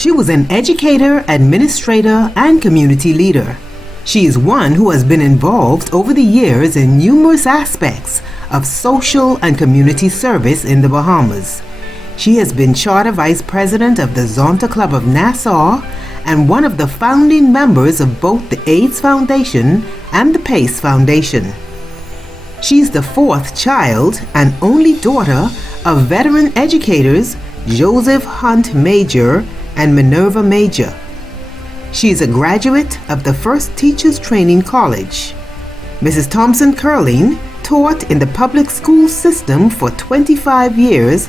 She was an educator, administrator, and community leader. She is one who has been involved over the years in numerous aspects of social and community service in the Bahamas. She has been Charter Vice President of the Zonta Club of Nassau and one of the founding members of both the AIDS Foundation and the PACE Foundation. She's the fourth child and only daughter of veteran educators Joseph Hunt Major and Minerva Major. She is a graduate of the First Teachers Training College. Mrs. Thompson-Curling taught in the public school system for 25 years,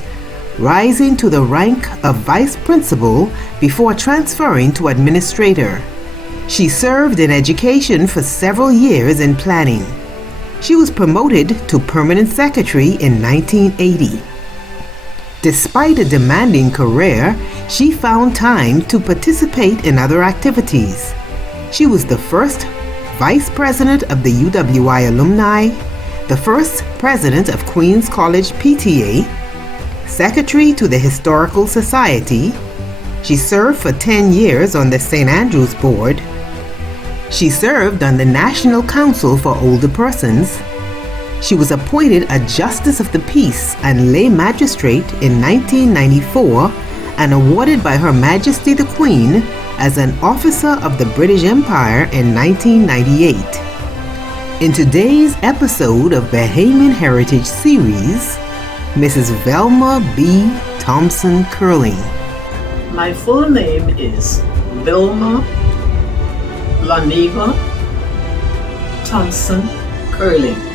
rising to the rank of vice principal before transferring to administrator. She served in education for several years in planning. She was promoted to permanent secretary in 1980. Despite a demanding career, she found time to participate in other activities. She was the first vice president of the UWI alumni, the first president of Queens College PTA, secretary to the Historical Society. She served for 10 years on the St. Andrews Board. She served on the National Council for Older Persons. She was appointed a Justice of the Peace and Lay Magistrate in 1994 and awarded by Her Majesty the Queen as an Officer of the British Empire in 1998. In today's episode of Bahamian Heritage Series, Mrs. Vylma B. Thompson-Curling. My full name is Vylma Laniva Thompson-Curling.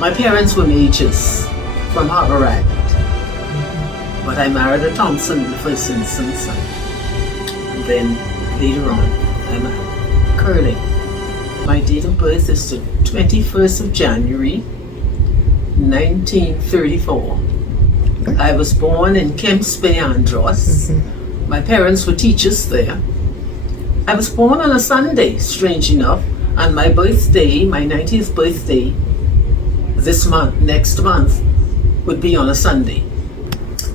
My parents were Majors from Harbour Island, but I married a Thompson in the first instance, and then later on I married Curling. My date of birth is the 21st of January 1934. I was born in Kemps Bay, Andros. My parents were teachers there. I was born on a Sunday, strange enough, and my birthday, my 90th birthday, next month, would be on a Sunday.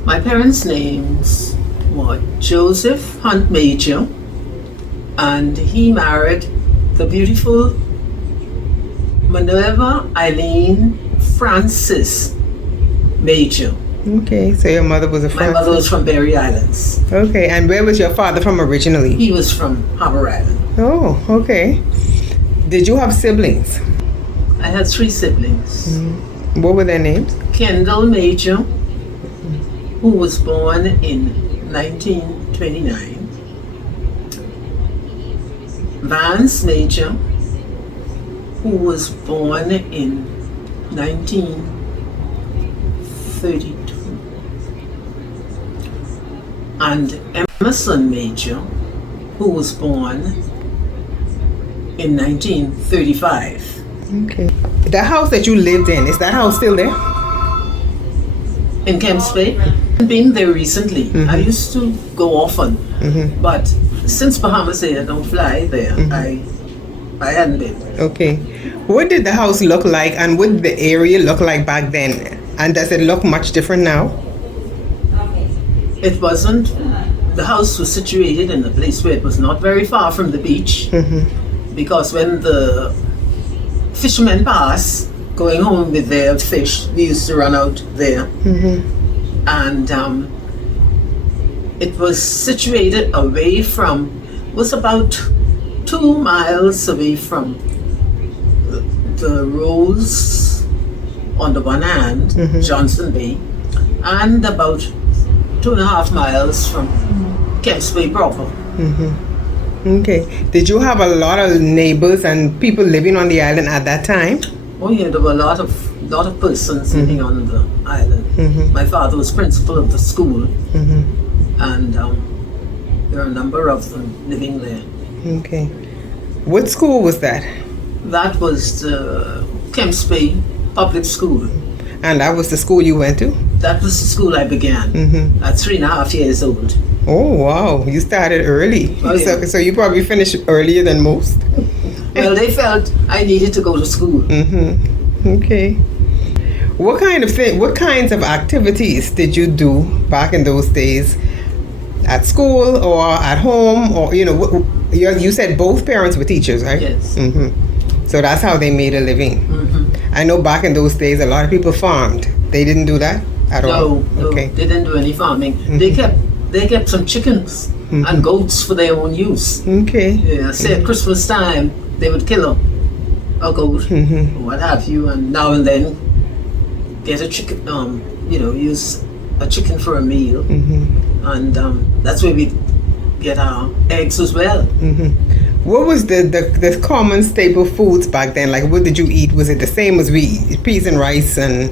My parents' names were Joseph Hunt Major, and he married the beautiful Minerva Eileen Francis Major. Okay, so your mother was a Francis. My mother was from Berry Islands. Okay, and where was your father from originally? He was from Harbour Island. Oh, okay. Did you have siblings? I had 3 siblings. What were their names? Kendall Major, who was born in 1929. Vance Major, who was born in 1932. And Emerson Major, who was born in 1935. Okay. The house that you lived in, is that house still there? In Kemps Bay? I've been there recently. I used to go often, but since Bahamas Air don't fly there, I hadn't been. Okay. What did the house look like and what did the area look like back then? And does it look much different now? It wasn't. The house was situated in a place where it was not very far from the beach, because when the fishermen pass going home with their fish, we used to run out there. And it was situated away from, was about 2 miles away from the Rose on the one hand, Johnson Bay, and about 2.5 miles from Kemps Bay proper. Okay. Did you have a lot of neighbors and people living on the island at that time? Oh yeah, there were a lot of persons living on the island. My father was principal of the school, and there are a number of them living there. Okay. What school was that? That was the Kemps Bay Public School. And that was the school you went to? That was the school I began at 3.5 years old. Oh wow, you started early. Oh, yeah. So you probably finished earlier than most. Well, they felt I needed to go to school. Okay. What kinds of activities did you do back in those days At school or at home, or you said both parents were teachers, right? Yes. So that's how they made a living. I know back in those days, a lot of people farmed. They didn't do that at all. No, Okay. they didn't do any farming. They kept some chickens and goats for their own use. Okay. Yeah, say at Christmas time they would kill a goat or what have you, and now and then get a chicken. Use a chicken for a meal, and that's where we get our eggs as well. What was the common staple foods back then? Like, what did you eat? Was it the same as we eat? Peas and rice and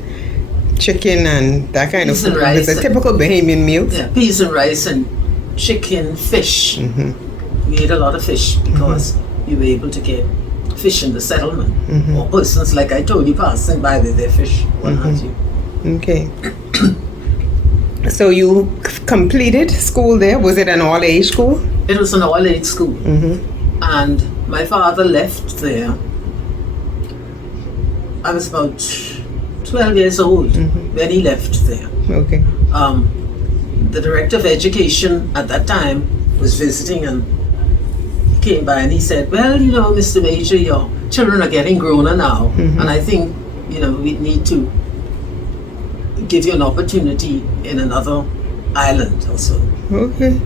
chicken and that kind Peas of and food? rice. Was it typical Bahamian meals? Yeah, peas and rice and chicken, fish. We ate a lot of fish because we were able to get fish in the settlement, or persons like I told you passing by with their fish. What have you? Okay. So you completed school there? Was it an all-age school? It was an all-age school, and my father left there. I was about 12 years old when he left there. Okay. The director of education at that time was visiting, and he came by and he said, "Well, Mr. Major, your children are getting growner now, and I think we need to give you an opportunity in another island or so." Okay.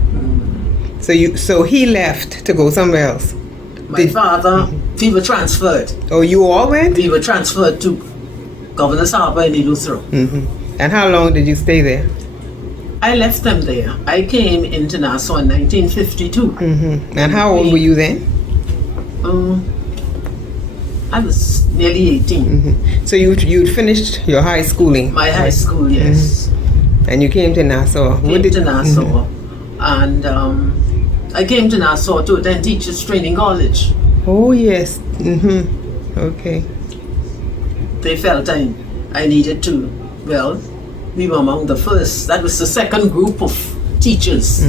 So he left to go somewhere else. My father, we were transferred. Oh, you all went? We were transferred to Governor's Harbour in Eleuthero. And how long did you stay there? I left them there. I came into Nassau in 1952. And how old were you then? I was nearly 18. So you'd finished your high schooling? My high school, yes. And you came to Nassau? Came to Nassau. And I came to Nassau to attend Teachers Training College. Oh, yes. Okay. They felt I needed to. Well, we were among the first. That was the second group of teachers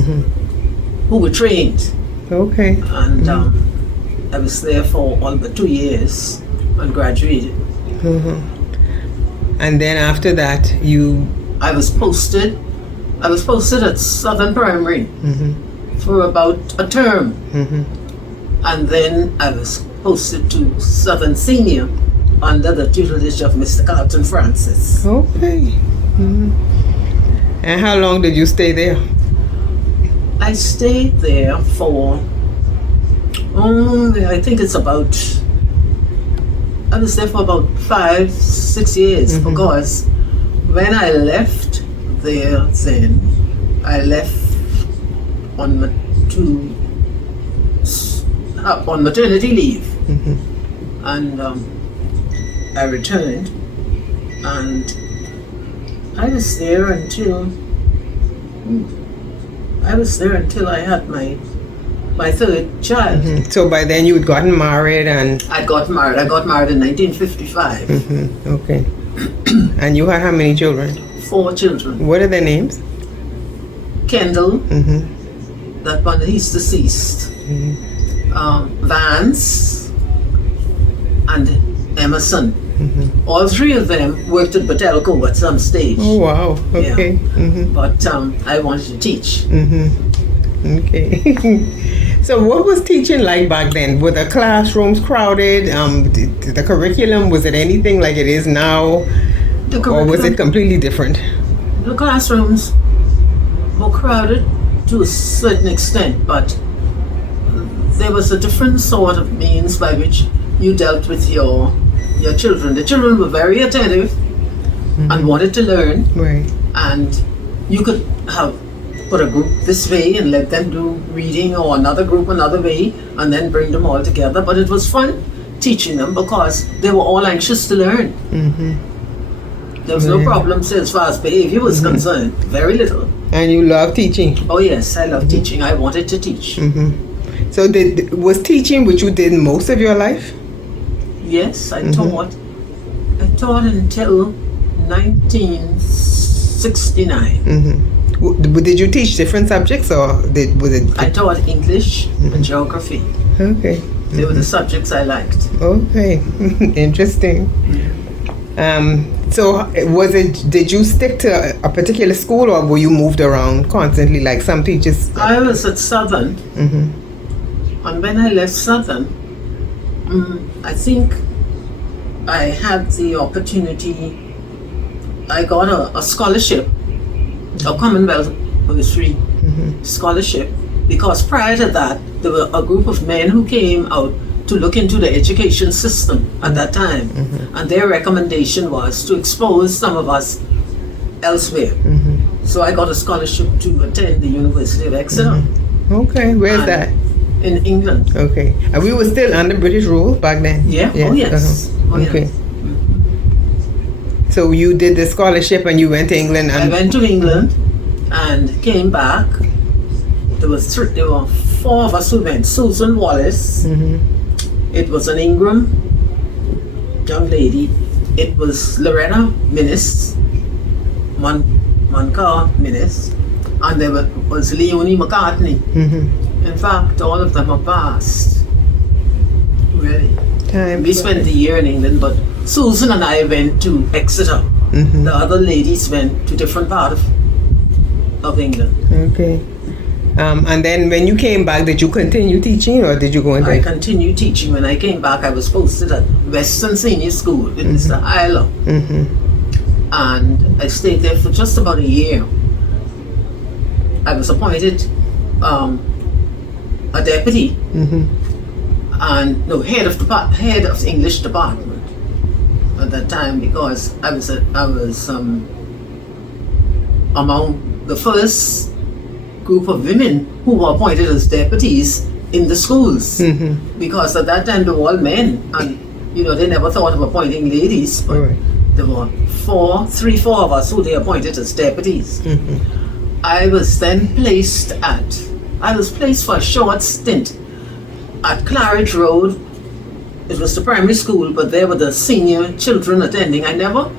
who were trained. Okay. And I was there for all but 2 years and graduated. And then after that, I was posted at Southern Primary for about a term. And then I was posted to Southern Senior under the tutelage of Mr. Carlton Francis. Okay. And how long did you stay there? I stayed there for, I think it's about, I was there for about 5-6 years because when I left there then, I left on maternity leave. And I returned and I was there until I had my third child. So by then you had gotten married and... I got married in 1955. Okay. And you had how many children? 4 children. What are their names? Kendall, that one, he's deceased. Vance and Emerson. All 3 of them worked at Batelco at some stage. Oh, wow. Okay. Yeah. But I wanted to teach. Okay. So what was teaching like back then? Were the classrooms crowded? The curriculum, was it anything like it is now? Or was it completely different? The classrooms were crowded to a certain extent, but there was a different sort of means by which you dealt with your children. The children were very attentive and wanted to learn. Right. And you could have put a group this way and let them do reading, or another group another way, and then bring them all together. But it was fun teaching them because they were all anxious to learn. There was no problems as far as behavior was concerned. Very little. And you love teaching? Oh yes, I love teaching. I wanted to teach. So was teaching what you did most of your life? Yes, I taught. I taught until 1969. Did you teach different subjects, or was it? I taught English and geography. Okay. They were the subjects I liked. Okay. Interesting. So did you stick to a particular school, or were you moved around constantly like some teachers? I was at Southern, and when I left Southern, I think I had the opportunity. I got a scholarship, a Commonwealth Bursary scholarship, because prior to that, there were a group of men who came out to look into the education system at that time, and their recommendation was to expose some of us elsewhere. So I got a scholarship to attend the University of Exeter. Okay, where's that? In England. Okay, and we were still under British rule back then? Yeah, oh yes. Oh, okay. yes. So you did the scholarship and you went to England? I went to England and came back. There were 4 of us who went. Susan Wallace. It was an Ingram young lady. It was Loretta Minnis, Moncur Minnis, and there was Leonie McCartney. In fact, all of them are past. Really. We spent the year in England, but Susan and I went to Exeter. The other ladies went to different part of England. Okay. And then when you came back, did you continue teaching, or did you go into? I continued teaching. When I came back, I was posted at Western Senior School in Mr. Hyler. And I stayed there for just about a year. I was appointed a deputy and head of the English department at that time, because I was among the first group of women who were appointed as deputies in the schools, because at that time they were all men, and they never thought of appointing ladies, but there were 4 of us who they appointed as deputies. I was then placed for a short stint at Claridge Road. It was the primary school, but there were the senior children attending. I never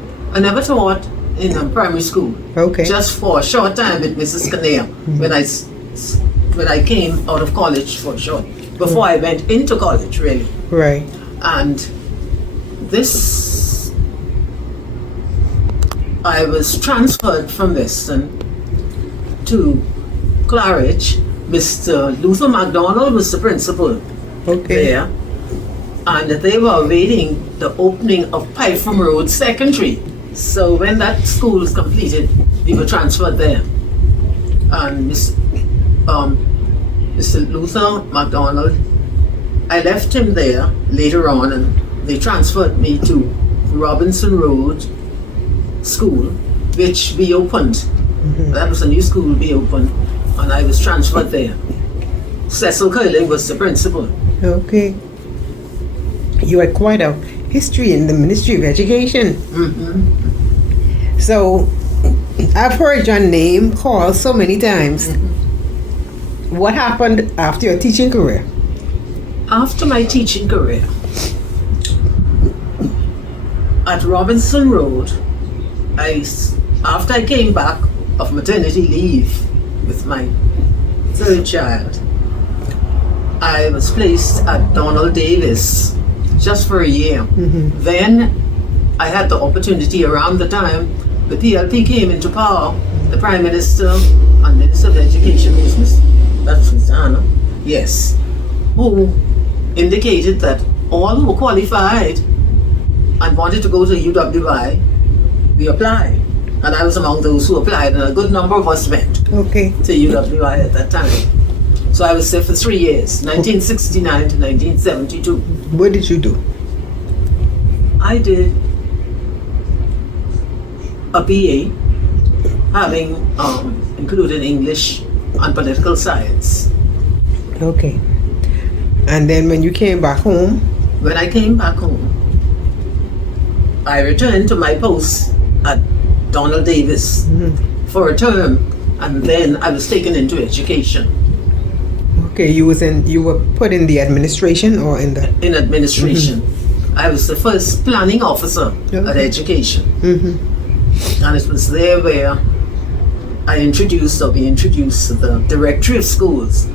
taught in a primary school. Okay. Just for a short time with Mrs. Kinnear when I came out of college for a short, before I went into college, really. Right. And I was transferred from Western to Claridge. Mr. Luther MacDonald was the principal there, and they were awaiting the opening of Pytham Road Secondary. So when that school was completed, we were transferred there. And Mr. Luther MacDonald, I left him there later on, and they transferred me to Robinson Road School, which we opened. That was a new school we opened, and I was transferred there. Cecil Curling was the principal. Okay. You had quite a history in the Ministry of Education. So, I've heard your name called so many times. What happened after your teaching career? After my teaching career, at Robinson Road, after I came back of maternity leave with my 3rd child, I was placed at Donald Davis just for a year. Then I had the opportunity around the time the PLP came into power. The Prime Minister and Minister of Education was Mr. Anna, yes, who indicated that all who were qualified and wanted to go to UWI, we applied. And I was among those who applied, and a good number of us went to UWI at that time. So I was there for 3 years, 1969 to 1972. What did you do? I did a BA, having included English and political science. Okay. And then when you came back home? When I came back home, I returned to my post at Donald Davis for a term, and then I was taken into education. Okay, you were put in the administration or in the? In administration. I was the first planning officer at education. And it was there where we introduced the directory of schools,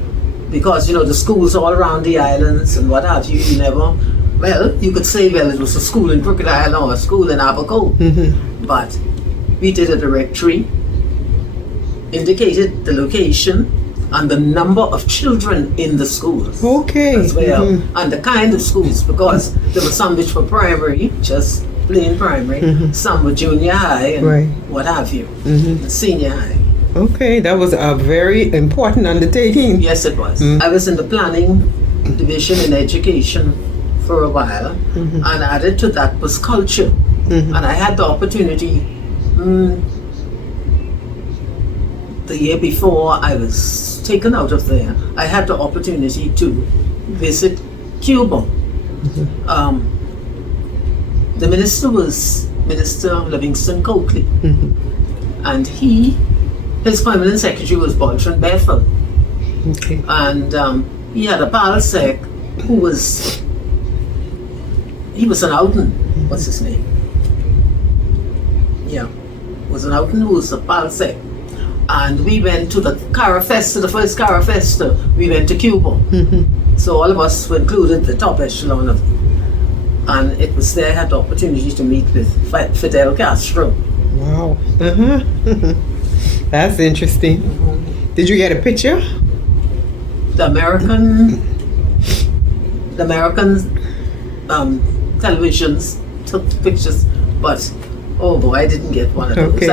because the schools all around the islands and what have you, you never well, you could say, well, it was a school in Crooked Island or a school in Abaco. But we did a directory, indicated the location and the number of children in the schools. Okay. As well. And the kind of schools, because there were some which were primary, just plain primary, some were junior high and what have you, senior high. Okay, that was a very important undertaking. Yes, it was. I was in the planning division in education for a while, and added to that was culture. And I had the opportunity, the year before I was taken out of there, I had the opportunity to visit Cuba. The minister was Minister Livingston Coakley, and his permanent secretary was Bolton Bethel. Okay. And he had a palsec who was, he was an Oughton, what's his name? Yeah, was an Oughton who was a palsec. And we went to the Carafesta, the first Carafesta, we went to Cuba. So all of us were included, the top echelon of, and it was there I had the opportunity to meet with Fidel Castro. Wow. That's interesting. Did you get a picture? The American televisions took pictures, but oh boy, I didn't get one of those. Okay.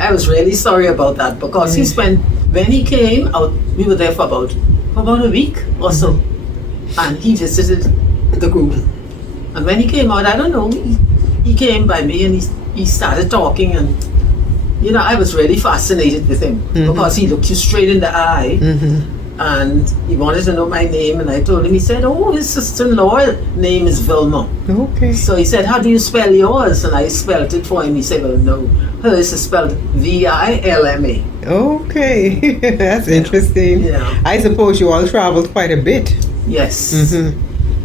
I was really sorry about that, because he spent, when he came out, we were there for about a week or so, and he visited the group. And when he came out, I don't know, he came by me and he started talking, and you know, I was really fascinated with him, because he looked you straight in the eye, and he wanted to know my name, and I told him. He said, oh, his sister-in-law name is Vylma. Okay. So he said, how do you spell yours? And I spelled it for him. He said, well, no, hers is spelled Vilma. Okay. That's interesting. Yeah. I suppose you all traveled quite a bit. Yes.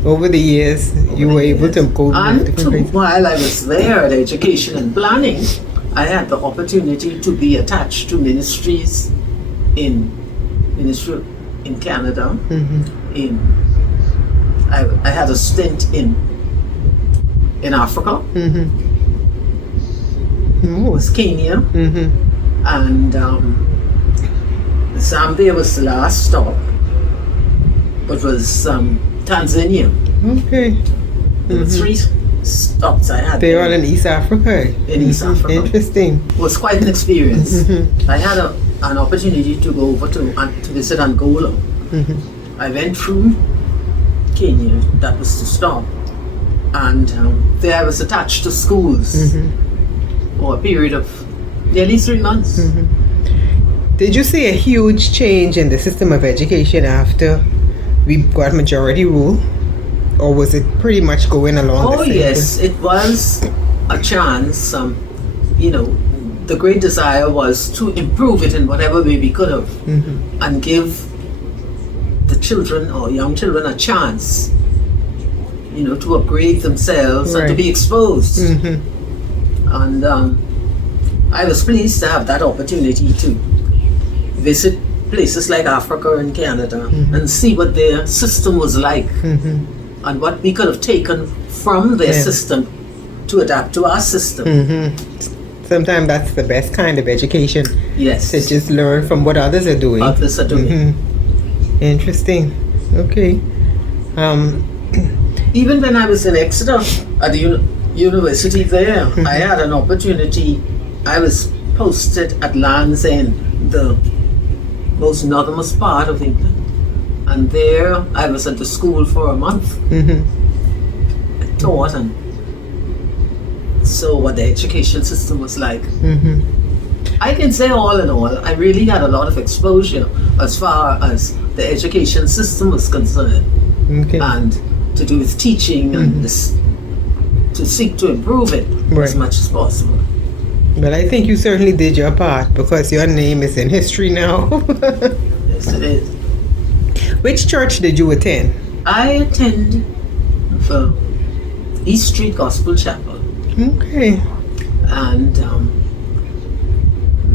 Over the years, you were able to go to And different places. while I was there at Education and Planning, I had the opportunity to be attached to ministries in Canada. I had a stint in Africa. It was Kenya, and Zambia was the last stop, but was Tanzania. Okay. There were 3 stops I had. They were all in East Africa. In East Africa. Interesting. It was quite an experience. I had an opportunity to go over to visit Angola. I went through Kenya, that was to stop, and there I was attached to schools for a period of nearly 3 months. Did you see a huge change in the system of education after we got majority rule? Or was it pretty much going along the same Yes, way? it was a chance. You know, the great desire was to improve it in whatever way we could have, and give the children or young children a chance, you know, to upgrade themselves and to be exposed. And I was pleased to have that opportunity to visit places like Africa and Canada and see what their system was like, and what we could have taken from their system to adapt to our system. Sometimes that's the best kind of education. Yes. To just learn from what others are doing. Others are doing. Interesting. Okay. Even when I was in Exeter at the university there, I had an opportunity. I was posted at Land's End, the most northernmost part of England. And there I was at the school for a month. I taught and saw what the education system was like. I can say all in all, I really had a lot of exposure as far as the education system was concerned. And to do with teaching and this, to seek to improve it as much as possible. Well, I think you certainly did your part, because your name is in history now. Yes, it is. Which church did you attend? I attend the East Street Gospel Chapel. Okay. And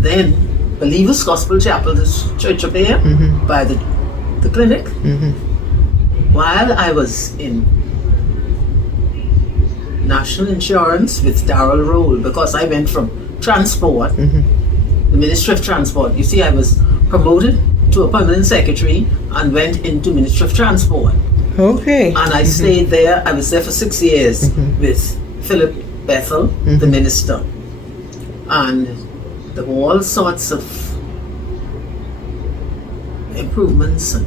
then Believers Gospel Chapel, this church up here, by the clinic. While I was in national insurance with Darrell Roll, because I went from transport, the Ministry of Transport. You see, I was promoted to a permanent secretary and went into Ministry of Transport. Okay. And I stayed there. I was there for 6 years with Philip Bethel, the minister. And there were all sorts of improvements and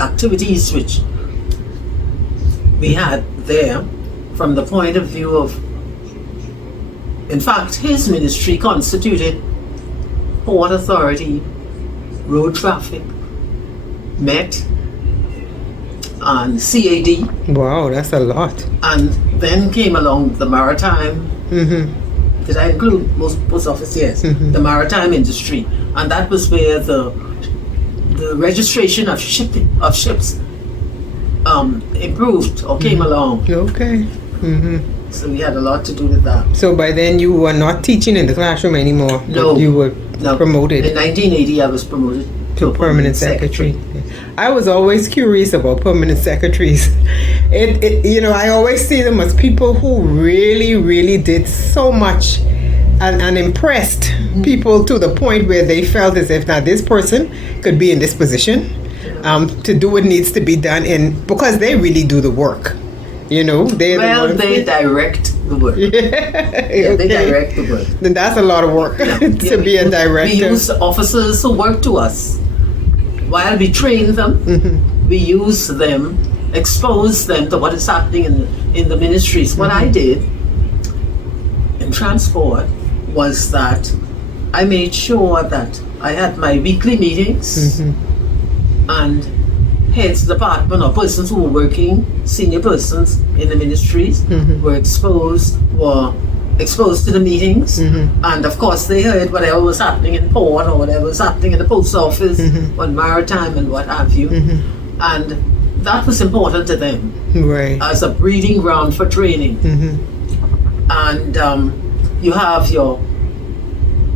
activities which we had there from the point of view of, in fact, his ministry constituted Port Authority, Road Traffic, Met, and CAD. Wow, that's a lot. And then came along the maritime. Did I include most post office? Yes. The maritime industry, and that was where the registration of ships improved or came along. Okay. So we had a lot to do with that. So by then you were not teaching in the classroom anymore. No. You were promoted. In 1980, I was promoted to a permanent secretary. I was always curious about permanent secretaries. I always see them as people who really, really did so much and impressed people to the point where they felt as if now this person could be in this position to do what needs to be done because they really do the work. They direct the work. Yeah, they direct the work. Then that's a lot of work to be a director. We use officers who work to us. While we train them, we use them, expose them to what is happening in the ministries. What I did in transport was that I made sure that I had my weekly meetings and heads of department or persons who were working, senior persons in the ministries were exposed to the meetings, and of course they heard whatever was happening in port or whatever was happening in the post office or maritime and what have you, and that was important to them as a breeding ground for training. And you have your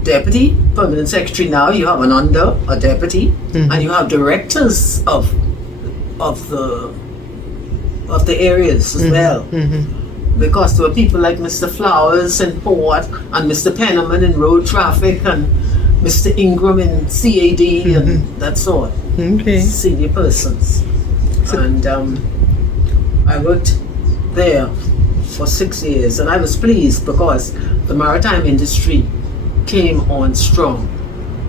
deputy permanent secretary now, you have an under a deputy, and you have directors of the areas as well. Because there were people like Mr. Flowers in Port and Mr. Penniman in Road Traffic and Mr. Ingram in CAD and that sort. Senior persons. And I worked there for 6 years, and I was pleased because the maritime industry came on strong.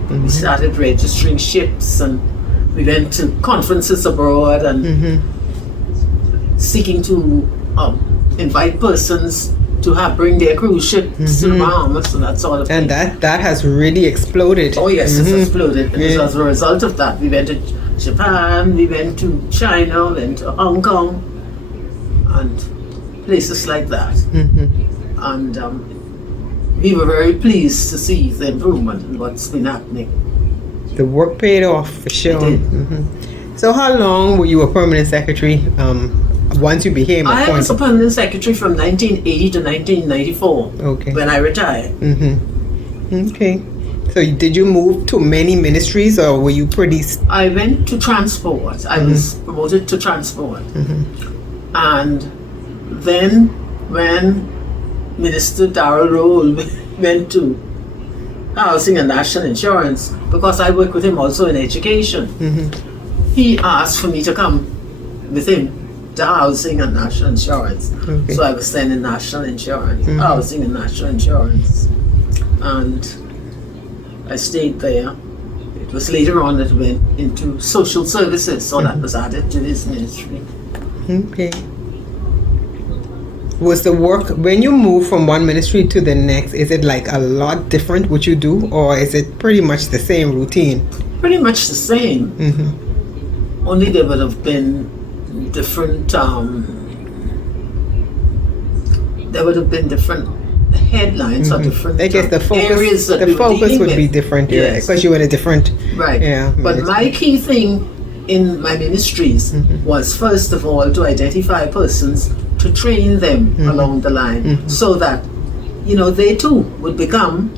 We started registering ships, and we went to conferences abroad and seeking to invite persons to bring their cruise ships to the Bahamas and that sort of thing. And that has really exploded. Oh yes, it's exploded. And as a result of that, we went to Japan, we went to China, went to Hong Kong, and places like that. And we were very pleased to see the improvement in what's been happening. The work paid off for sure. It did. So how long were you a permanent secretary once you became appointed? I was a permanent secretary from 1980 to 1994 when I retired. Okay. So did you move to many ministries, or were you pretty... I went to transport. I was promoted to transport. And then when Minister Darrell Roll went to Housing and National Insurance, because I work with him also in education, he asked for me to come with him to Housing and National Insurance. So I was then in National Insurance, Housing and National Insurance. And I stayed there. It was later on that went into social services, so that was added to his ministry. Okay. Was the work, when you move from one ministry to the next, is it like a lot different what you do, or is it pretty much the same routine? Pretty much the same. Only there would have been different, headlines or different I guess the focus, areas that the focus would be different, because you were in a different... Right. But my key thing in my ministries was, first of all, to identify persons, to train them along the line, so that, they too would become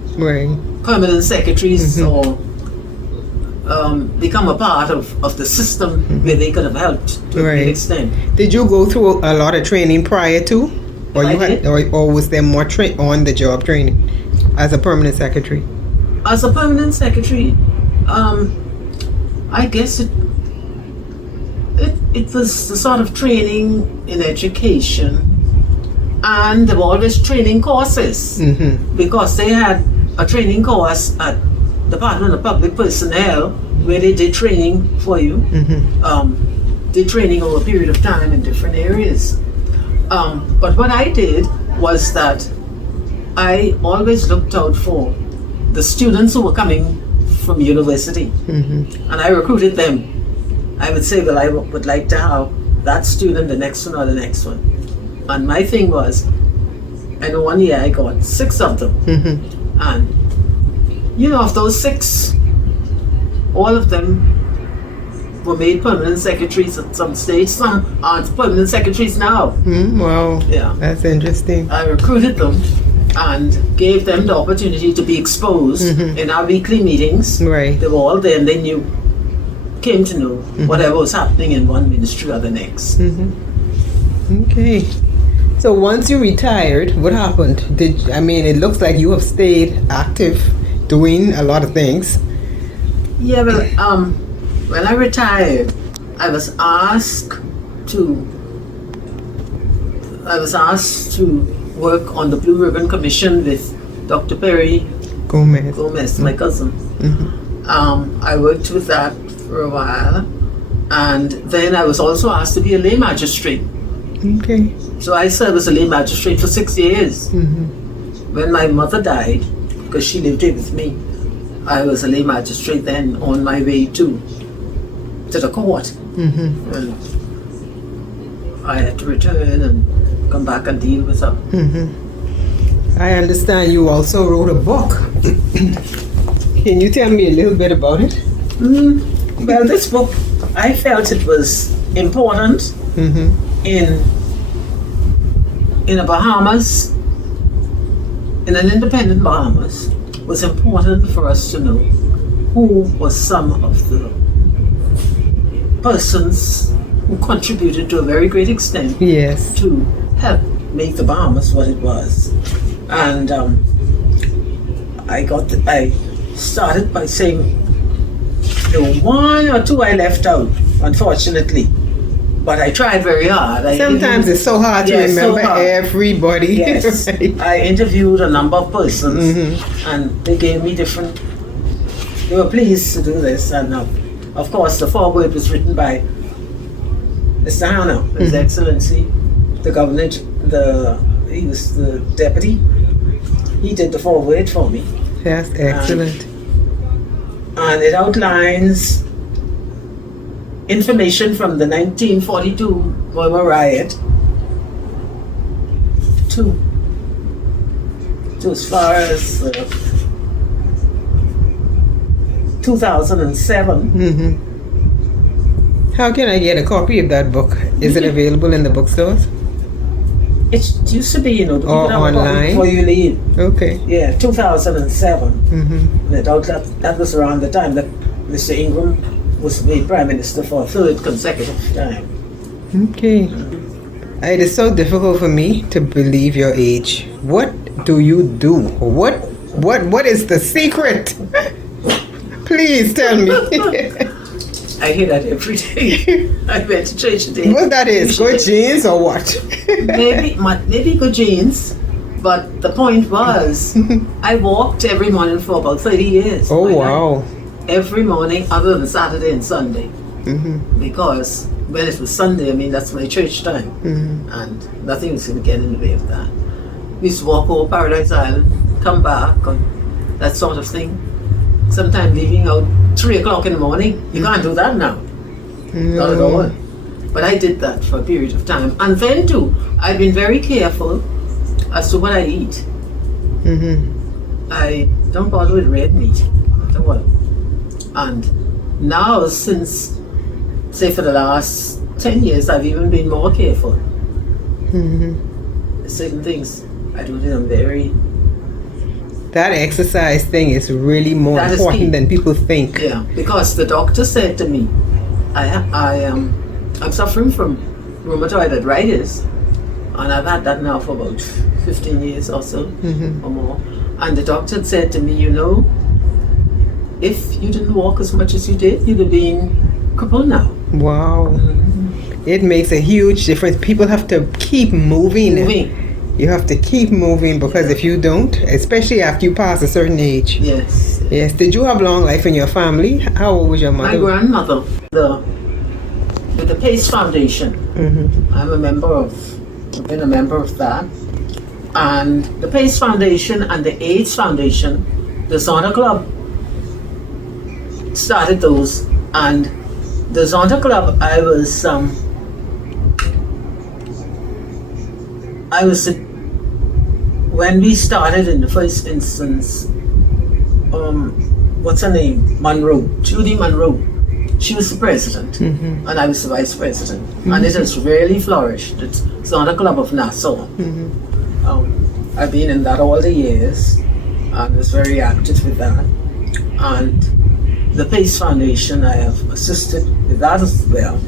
permanent secretaries or become a part of the system where they could have helped to a great extent. Did you go through a lot of training prior to? Or I you had, did. or was there more on the job training as a permanent secretary? As a permanent secretary, I guess it was the sort of training in education, and there were always training courses because they had a training course at Department of Public Personnel where they did training for you. Did training over a period of time in different areas. But what I did was that I always looked out for the students who were coming from university, and I recruited them. I would say, well, I would like to have that student, the next one, or the next one. And my thing was, I know one year I got 6 of them. And, of those 6, all of them were made permanent secretaries at some stage. Some aren't permanent secretaries now. Wow. Yeah. That's interesting. I recruited them and gave them the opportunity to be exposed in our weekly meetings. Right. They were all there and they came to know whatever was happening in one ministry or the next. Okay. So once you retired, what happened? It looks like you have stayed active, doing a lot of things. Yeah, well, when I retired, I was asked to work on the Blue Ribbon Commission with Dr. Perry Gomez, my cousin. I worked with that for a while, and then I was also asked to be a lay magistrate. Okay. So I served as a lay magistrate for 6 years. When my mother died, because she lived here with me, I was a lay magistrate then on my way to the court. And I had to return and come back and deal with her. I understand you also wrote a book. Can you tell me a little bit about it? Well, this book, I felt it was important in a Bahamas, in an independent Bahamas, was important for us to know who was some of the persons who contributed to a very great extent Yes. to help make the Bahamas what it was. And I started by saying the 1 or 2 I left out, unfortunately. But I tried very hard. Sometimes it's so hard to remember everybody. Yes. Right? I interviewed a number of persons and they gave me different. They were pleased to do this. And of course, the foreword was written by Mr. Hanna, His Excellency, the governor. He was the deputy. He did the foreword for me. That's excellent. And it outlines information from the 1942 Vylma riot to as far as 2007. How can I get a copy of that book? Is it available in the bookstores? It used to be, you know, Or online? before you leave. Okay. Yeah, 2007. And that was around the time that Mr. Ingram was made Prime Minister for a 3rd consecutive time. Okay. It is so difficult for me to believe your age. What do you do? What is the secret? Please tell me. I hear that every day. I went to church today. What that is? Good genes or what? maybe good genes, but the point was, I walked every morning for about 30 years. Oh, wow. Every morning, other than Saturday and Sunday, because when it was Sunday, that's my church time, and nothing was going to get in the way of that. We used to walk over Paradise Island, come back, and that sort of thing. Sometimes leaving out 3 o'clock in the morning. You can't do that now. Not at all. But I did that for a period of time. And then too, I've been very careful as to what I eat. I don't bother with red meat at all. And now, since, say, for the last 10 years, I've even been more careful. Certain things I do them very... That exercise thing is really more important than people think. Yeah, because the doctor said to me, I'm suffering from rheumatoid arthritis, And I've had that now for about 15 years or so, or more. And the doctor had said to me, you know, if you didn't walk as much as you did, you'd have been crippled now. Wow. It makes a huge difference. People have to keep moving. You have to keep moving, because if you don't, especially after you pass a certain age. Yes. Yes. Did you have long life in your family? How old was your mother? My grandmother, with the Pace Foundation. I've been a member of that. And the Pace Foundation and the AIDS Foundation, the Zonda Club, started those. And the Zonda Club, I was when we started in the first instance, what's her name? Judy Monroe. She was the president, and I was the vice president. And it has really flourished. It's Zonda Club of Nassau. I've been in that all the years, and was very active with that. And the Pace Foundation, I have assisted with that as well.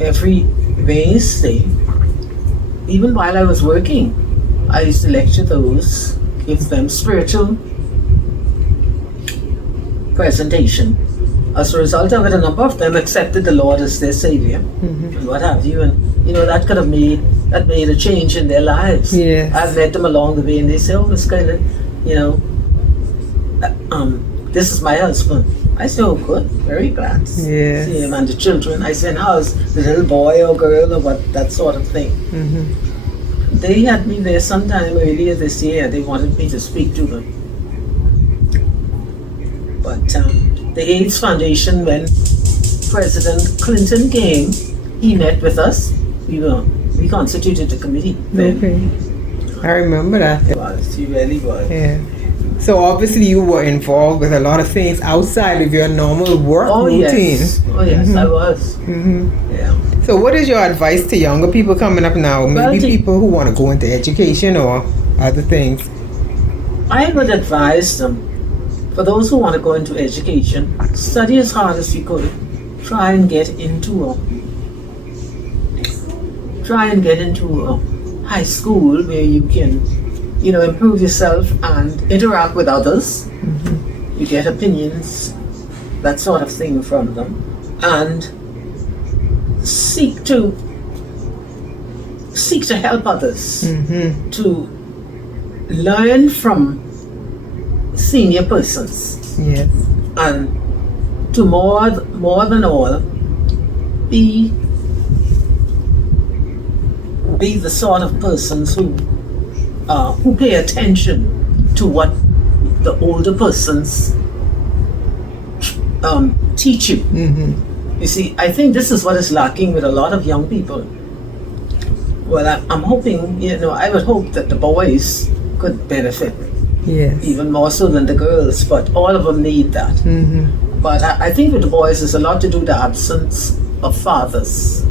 Every Wednesday, even while I was working, I used to lecture those, give them spiritual presentation. As a result of it, a number of them accepted the Lord as their Savior, and what have you. And you know, that could have made a change in their lives. Yes. I've met them along the way, and they say, "Oh, Miss Kylie, you know, this is my husband." I say, "Oh, good, very glad to see him." And the children, I say, "How's the little boy or girl or what?" That sort of thing. They had me there sometime earlier this year. They wanted me to speak to them. But the AIDS Foundation, when President Clinton came, he met with us. We constituted a committee then. Okay. I remember that. He really was. Yeah. So obviously you were involved with a lot of things outside of your normal work routine. Oh yes, I was. Yeah. So what is your advice to younger people coming up now? Maybe people who want to go into education or other things. I would advise them, for those who want to go into education, study as hard as you could. Try and get into a high school where you can, improve yourself and interact with others. You get opinions, that sort of thing from them, and seek to help others, to learn from senior persons, and to more than all be the sort of persons who pay attention to what the older persons teach you. You see, I think this is what is lacking with a lot of young people. Well, I'm hoping, I would hope that the boys could benefit even more so than the girls, but all of them need that. But I think with the boys, there's a lot to do with the absence of fathers.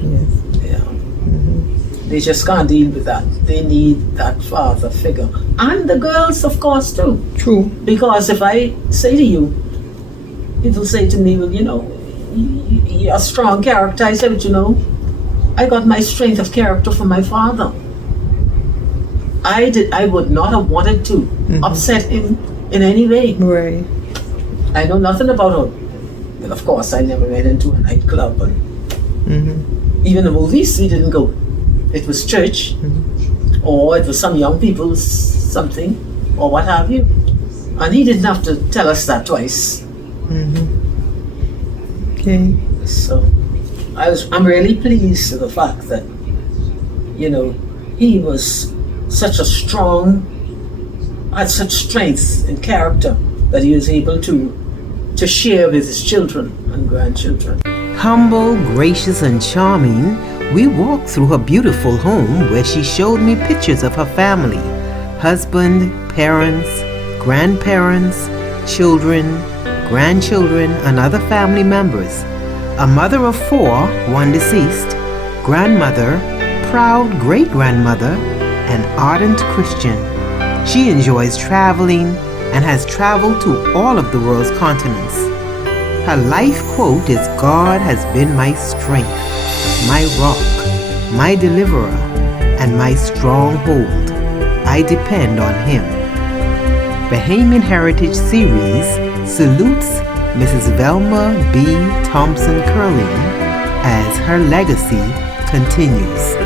They just can't deal with that. They need that father figure. And the girls, of course, too. True. Because if I say to you, people say to me, well, you're a strong character. I said, I got my strength of character from my father. I would not have wanted to upset him in any way. Right. I know nothing about him. But of course, I never went into a nightclub. And even the movies, we didn't go. It was church, or it was some young people's something, or what have you. And he didn't have to tell us that twice. Okay. So I'm really pleased with the fact that, he was such a had such strength and character that he was able to share with his children and grandchildren. Humble, gracious, and charming, we walked through her beautiful home where she showed me pictures of her family: husband, parents, grandparents, children, grandchildren, and other family members. A mother of 4, one deceased, grandmother, proud great-grandmother, an ardent Christian. She enjoys traveling and has traveled to all of the world's continents. Her life quote is, "God has been my strength, my rock, my deliverer, and my stronghold. I depend on him. Bahamian Heritage Series salutes Mrs. Vylma B. Thompson-Curling as her legacy continues.